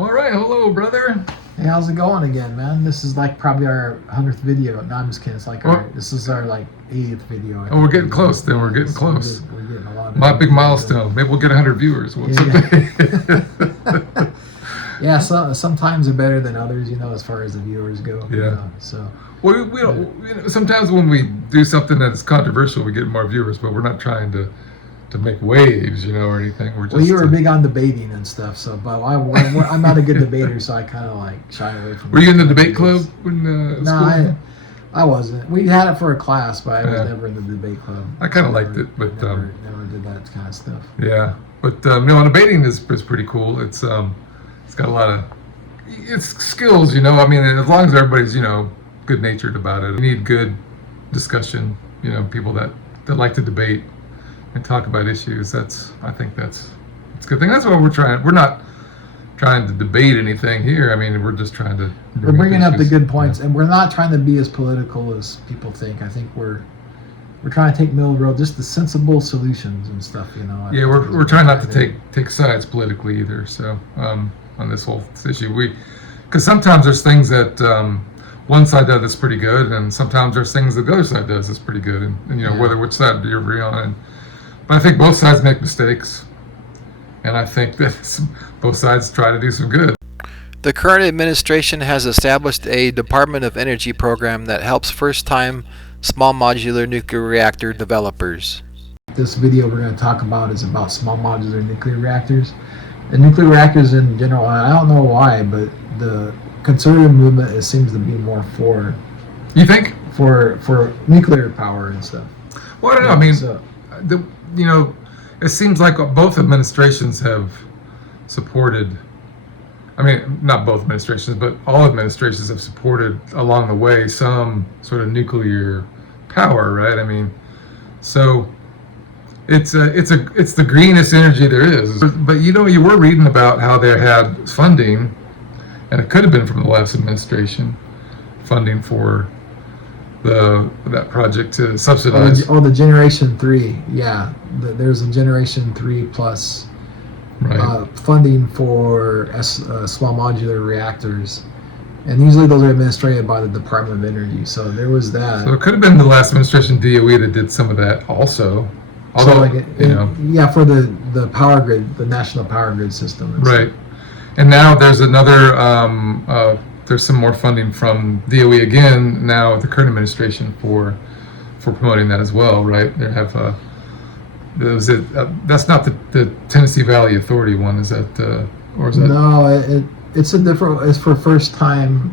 All right, hello, brother. Hey, how's it going again, man? This is like probably our 100th video. No, I'm just kidding. It's like this is our like 80th video. Oh, we're getting close. Then we're getting close. We're getting a lot of My big milestone. Maybe we'll get 100 viewers. Yeah, so sometimes they're better than others, as far as the viewers go. Yeah. So. Well, we don't. Sometimes when we do something that's controversial, we get more viewers, but we're not trying to make waves, or anything. We're just. Well, you were big on debating and stuff, so but I'm not a good debater, so I kind of like shy away from. Were you in the debate club when? No, I wasn't. We had it for a class, but I was never in the debate club. I kind of liked it, but never did that kind of stuff. Yeah, but debating is pretty cool. It's got a lot of skills, I mean, as long as everybody's good natured about it. You need good discussion, people that like to debate and talk about issues. I think it's a good thing. That's what we're trying. We're not trying to debate anything here. I mean, we're just trying to. We're bringing up the good points, and we're not trying to be as political as people think. I think we're trying to take middle road, just the sensible solutions and stuff. Yeah, we're trying not to take sides politically either. So on this whole issue, because sometimes there's things that one side does that's pretty good, and sometimes there's things that the other side does that's pretty good, and whether which side do you agree on. But I think both sides make mistakes, and I think that both sides try to do some good. The current administration has established a Department of Energy program that helps first-time small modular nuclear reactor developers. This video we're going to talk about is about small modular nuclear reactors. And nuclear reactors in general, I don't know why, but the conservative movement seems to be more for. You think? For nuclear power and stuff. Well, I don't know. I mean, it seems like both administrations have supported. I mean, not both administrations, but all administrations have supported along the way some sort of nuclear power, right? I mean, so it's the greenest energy there is. But you were reading about how they had funding, and it could have been from the last administration, funding for that project to subsidize. The Generation III, yeah. There's a Generation III plus. Right. Funding for small modular reactors, and usually those are administered by the Department of Energy. So there was that. So it could have been the last administration DOE that did some of that also. Although, yeah, for the power grid, the national power grid system. Right, and now there's another. There's some more funding from DOE again now with the current administration for promoting that as well. Right, they have. That's not the Tennessee Valley Authority one, is that? Or is that? No, it's a different. It's for first-time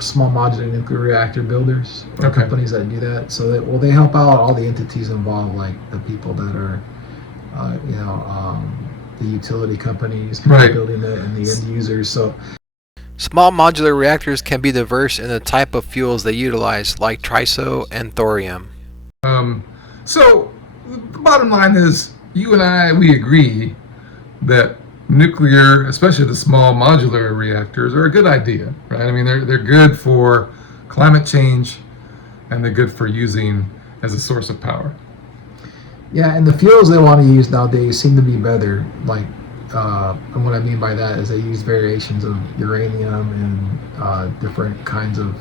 small modular nuclear reactor builders or companies that do that. So they help out all the entities involved, like the people that are, the utility companies building it and the end users. So. Small modular reactors can be diverse in the type of fuels they utilize, like triso and thorium. So. The bottom line is, you and we agree that nuclear, especially the small modular reactors, are a good idea, right? I mean, they're good for climate change, and they're good for using as a source of power. Yeah, and the fuels they want to use nowadays seem to be better. Like, and what I mean by that is they use variations of uranium and different kinds of.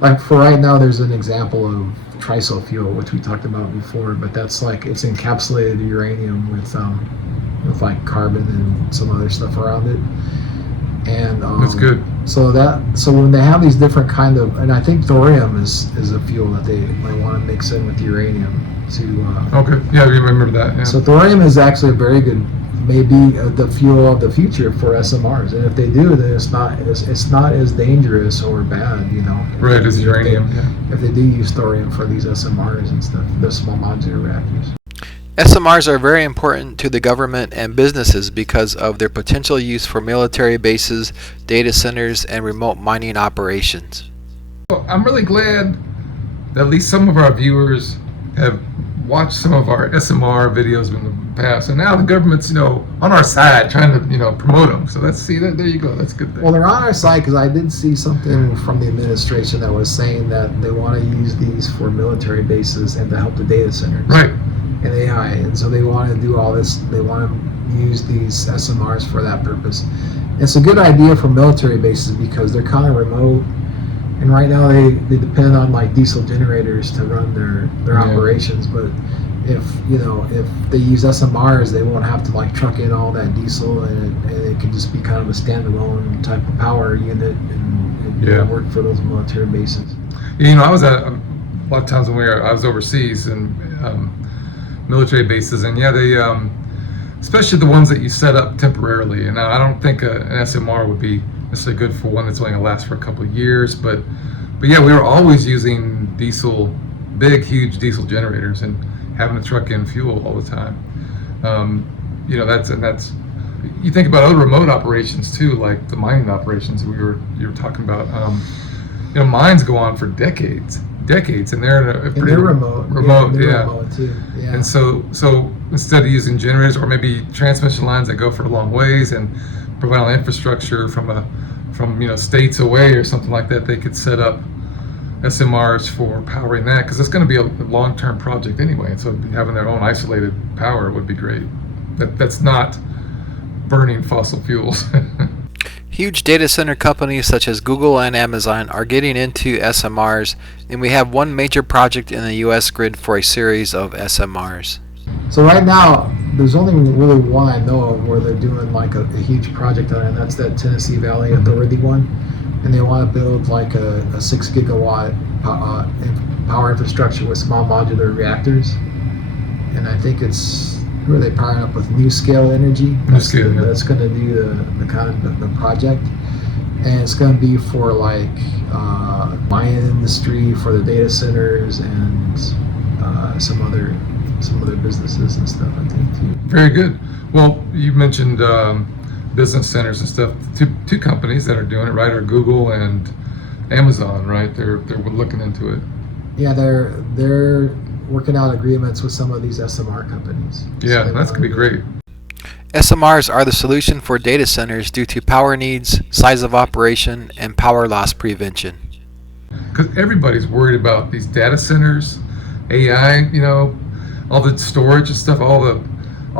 Like for right now, there's an example of triso fuel, which we talked about before, but that's like it's encapsulated uranium with like carbon and some other stuff around it. And that's good. So when they have these different kind of, and I think thorium is a fuel that they want to mix in with uranium to. Okay. Yeah, I remember that. Yeah. So thorium is actually a very good. Maybe the fuel of the future for SMRs, and if they do, then it's not as dangerous or bad, Right, as uranium. If they do use thorium for these SMRs and stuff, the small modular reactors. SMRs are very important to the government and businesses because of their potential use for military bases, data centers, and remote mining operations. Well, I'm really glad that at least some of our viewers have watched some of our SMR videos in the past, and now the government's on our side trying to promote them. So let's see that. There you go. That's a good thing. Well, they're on our side because I did see something from the administration that was saying that they want to use these for military bases and to help the data centers, right, and AI, and so they want to do all this. They want to use these SMRs for that purpose. It's a good idea for military bases because they're kind of remote, and right now they depend on like diesel generators to run their operations. But if they use SMRs, they won't have to like truck in all that diesel, and it can just be kind of a standalone type of power unit and work for those military bases. I was at a lot of times when I was overseas and military bases, and they especially the ones that you set up temporarily. And I don't think an SMR would be necessarily good for one that's only going to last for a couple of years. But we were always using big, huge diesel generators and having to truck in fuel all the time. That's you think about other remote operations too, like the mining operations you were talking about. Mines go on for decades, and they're remote. Remote too. Yeah. And so instead of using generators or maybe transmission lines that go for a long ways and provide all the infrastructure from states away or something like that, they could set up SMRs for powering that, because it's going to be a long-term project anyway. So having their own isolated power would be great. That's not burning fossil fuels. Huge data center companies such as Google and Amazon are getting into SMRs, and we have one major project in the U.S. grid for a series of SMRs. So right now, there's only really one I know of where they're doing like a huge project on it, and that's that Tennessee Valley Authority one. And they want to build like a 6 gigawatt power infrastructure with small modular reactors. And I think it's where they powering up with NuScale Energy. That's going to do the kind of the project, and it's going to be for like mining industry, for the data centers, and some other businesses and stuff, I think too. Very good. Well, you mentioned business centers and stuff. Two companies that are doing it, right, are Google and Amazon, right? They're looking into it. Yeah, they're working out agreements with some of these SMR companies. Yeah, that's going to be great. SMRs are the solution for data centers due to power needs, size of operation, and power loss prevention. Because everybody's worried about these data centers, AI, all the storage and stuff, all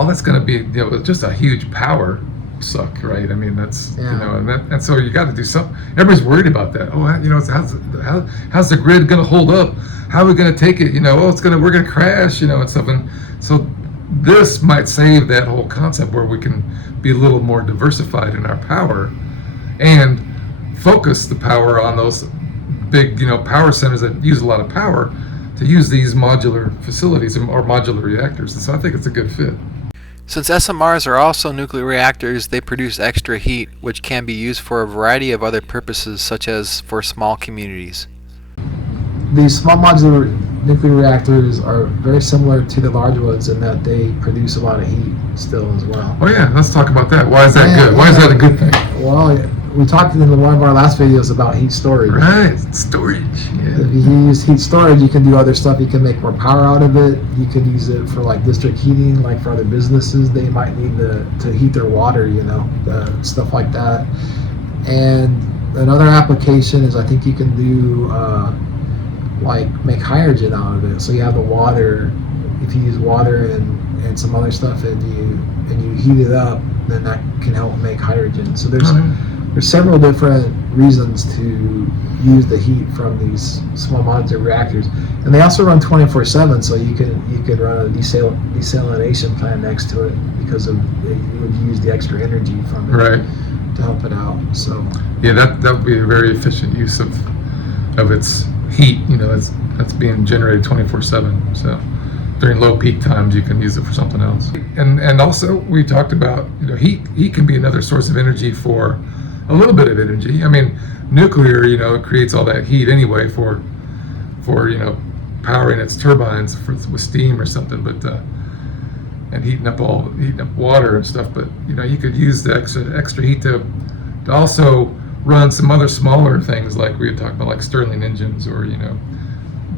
that's going to be, just a huge power suck, right? I mean, that's, and so you got to do something. Everybody's worried about that. Oh, how's the grid going to hold up? How are we going to take it? We're going to crash, and stuff. And so this might save that whole concept where we can be a little more diversified in our power and focus the power on those big, power centers that use a lot of power, to use these modular facilities or modular reactors. And so I think it's a good fit. Since SMRs are also nuclear reactors, they produce extra heat, which can be used for a variety of other purposes, such as for small communities. These small modular nuclear reactors are very similar to the large ones in that they produce a lot of heat still as well. Oh yeah, let's talk about that. Why is that good? Why is that a good thing? Well, we talked in one of our last videos about heat storage. Right, storage. Yeah. If you use heat storage, you can do other stuff. You can make more power out of it. You can use it for like district heating, like for other businesses. They might need to heat their water, stuff like that. And another application is I think you can do like make hydrogen out of it. So you have the water. If you use water and some other stuff and you heat it up, then that can help make hydrogen. So there's several different reasons to use the heat from these small modular reactors, and they also run 24/7. So you could run a desalination plant next to it because you would use the extra energy from it to help it out. So yeah, that would be a very efficient use of its heat. That's being generated 24/7. So during low peak times, you can use it for something else. And also we talked about heat can be another source of energy for a little bit of energy. I mean, nuclear, it creates all that heat anyway for powering its turbines with steam or something, but and heating up water and stuff. But you could use the extra heat to also run some other smaller things like we had talked about, like Stirling engines or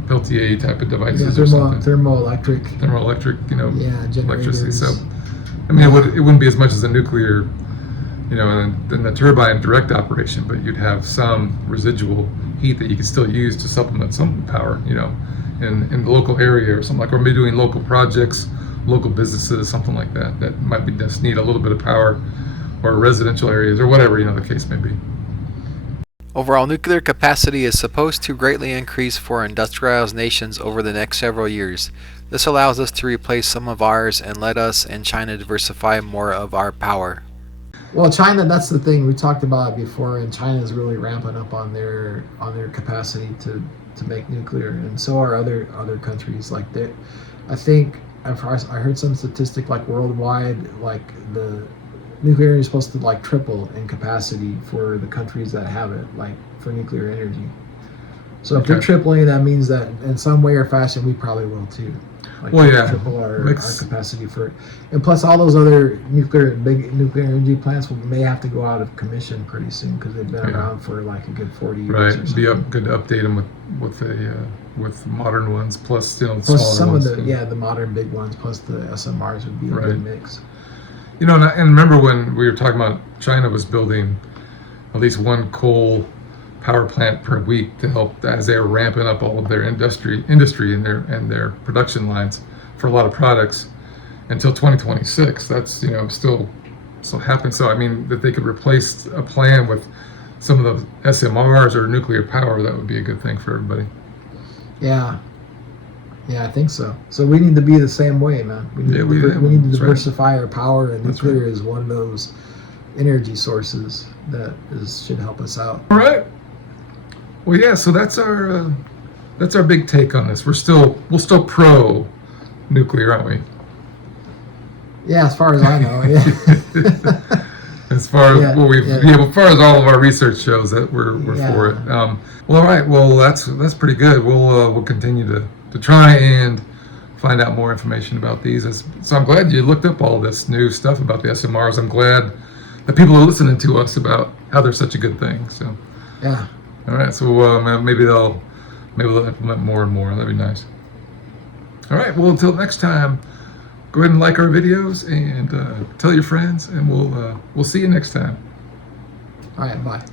Peltier type of devices or something. Thermoelectric, electricity. So I mean, it wouldn't be as much as a nuclear. And then the turbine direct operation, but you'd have some residual heat that you could still use to supplement some power, in the local area or something like, or maybe doing local projects, local businesses, something like that, that might be just need a little bit of power, or residential areas, or whatever, the case may be. Overall nuclear capacity is supposed to greatly increase for industrialized nations over the next several years. This allows us to replace some of ours and let us and China diversify more of our power. Well, China, that's the thing we talked about it before, and China is really ramping up on their capacity to make nuclear, and so are other countries. Like that, I think I heard some statistic like worldwide, like the nuclear energy is supposed to like triple in capacity for the countries that have it, like for nuclear energy. So if they're tripling, that means that in some way or fashion we probably will too. Like well, yeah, triple our capacity for it. And plus all those other big nuclear energy plants may have to go out of commission pretty soon because they've been around for like a good 40 years. Right, or be good to update them with modern ones, plus smaller some ones. of the modern big ones, plus the SMRs would be a good mix. And remember when we were talking about China was building at least one coal power plant per week to help as they're ramping up all of their industry and their production lines for a lot of products until 2026. That's still happens. So I mean that they could replace a plan with some of the SMRs or nuclear power. That would be a good thing for everybody. Yeah, I think so. So we need to be the same way, man. We need to diversify our power, and nuclear is one of those energy sources that should help us out. All right. Well, yeah. So that's our big take on this. We're still pro nuclear, aren't we? Yeah, as far as I know. Yeah. As far as as far as all of our research shows that we're for it. Well, all right. Well, that's pretty good. We'll continue to try and find out more information about these. So I'm glad you looked up all this new stuff about the SMRs. I'm glad that people are listening to us about how they're such a good thing. So yeah. All right. So maybe they'll implement more and more. That'd be nice. All right. Well, until next time, go ahead and like our videos and tell your friends, and we'll see you next time. All right. Bye.